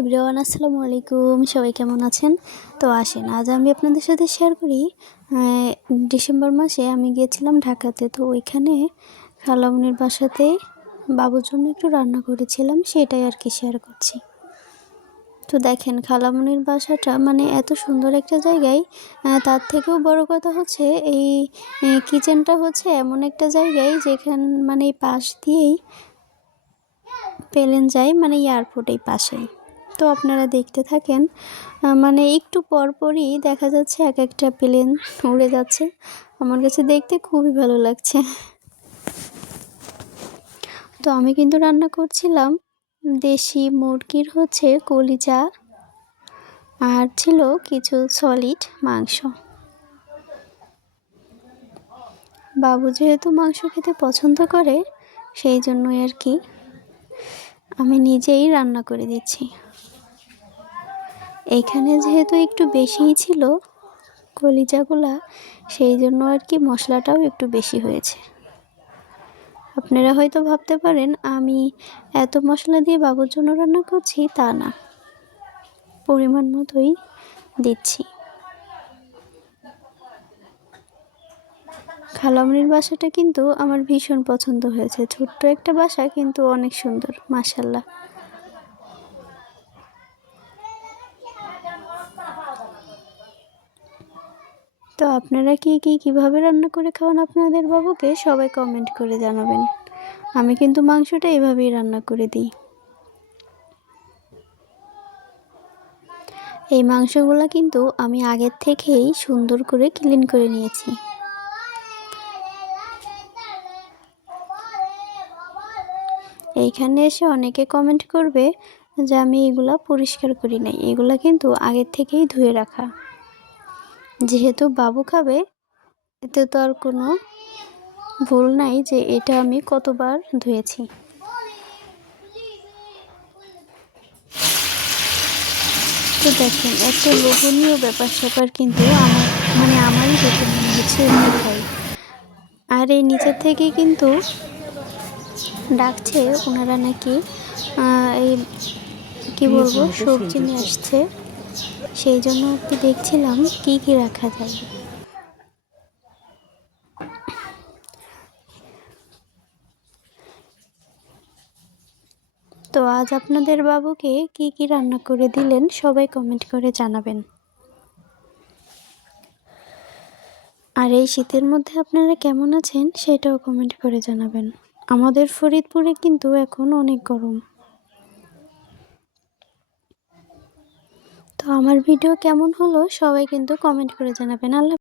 Everyone, আসসালামু আলাইকুম। সবাই কেমন আছেন? তো আসেন আজ আমি আপনাদের সাথে শেয়ার করি। ডিসেম্বর মাসে আমি গিয়েছিলাম ঢাকাতে। তো ওইখানে খালামণির বাসাতে বাবুর জন্য একটু রান্না করেছিলাম, সেটাই আর কি শেয়ার করছি। তো দেখেন খালামণির বাসাটা মানে এত সুন্দর একটা জায়গায়, তার থেকেও বড় কথা হচ্ছে এই কিচেনটা হচ্ছে এমন একটা জায়গায় যেখান মানে এই পাশ দিয়েই প্লেন যায়, মানে এয়ারপোর্ট এই পাশেই। তো আপনারা দেখতে থাকেন, মানে একটু পরপরই দেখা যাচ্ছে এক একটা প্লেন উড়ে যাচ্ছে। আমার কাছে দেখতে খুবই ভালো লাগছে। তো আমি কিন্তু রান্না করছিলাম দেশি মুরগির হচ্ছে কলিজা, আর ছিল কিছু সলিড মাংস। বাবু যেহেতু মাংস খেতে পছন্দ করে, সেই জন্যই আর কি আমি নিজেই রান্না করে দিচ্ছি। এইখানে যেহেতু একটু বেশিই ছিল কলিজাগুলা, সেই জন্য আর কি মশলাটাও একটু বেশি হয়েছে। আপনারা হয়তো ভাবতে পারেন আমি এত মশলা দিয়ে বাবুর জন্য রান্না করছি, তা না, পরিমাণ মতোই দিচ্ছি। খালামণির বাসাটা কিন্তু আমার ভীষণ পছন্দ হয়েছে। ছোট্ট একটা বাসা কিন্তু অনেক সুন্দর, মাশাআল্লাহ। তো আপনারা কিভাবে রান্না করে খাওয়ান আপনাদের বাবুকে, সবাই কমেন্ট করে জানাবেন। আমি কিন্তু মাংসটা এভাবেই রান্না করে দিই। এই মাংসগুলো কিন্তু আমি আগের থেকেই সুন্দর করে ক্লিন করে নিয়েছি। এইখানে এসে অনেকে কমেন্ট করবে যে আমি এগুলা পরিষ্কার করি নাই। এগুলা কিন্তু আগের থেকেই ধুয়ে রাখা। যেহেতু বাবু খাবে, এতে তো আর কোনো ভুল নাই যে এটা আমি কতবার ধুয়েছি। তো দেখেন একটা লোভনীয় ব্যাপার কিন্তু আমারই দেখে মনে হচ্ছে ভাই। আর এই নিচের থেকে কিন্তু ডাকছে, ওনারা নাকি এই কি বলবো সবজি নিয়ে আসছে, সেই জন্য কি দেখছিলাম কি রাখা যায়। তো আজ আপনাদের বাবুকে কি রান্না করে দিলেন, সবাই কমেন্ট করে জানাবেন। আর এই শীতের মধ্যে আপনারা কেমন আছেন সেটাও কমেন্ট করে জানাবেন। আমাদের ফরিদপুরে কিন্তু এখন অনেক গরম। তো আমার ভিডিও কেমন হলো সবাই কিন্তু কমেন্ট করে জানাবেন। আল্লাহ।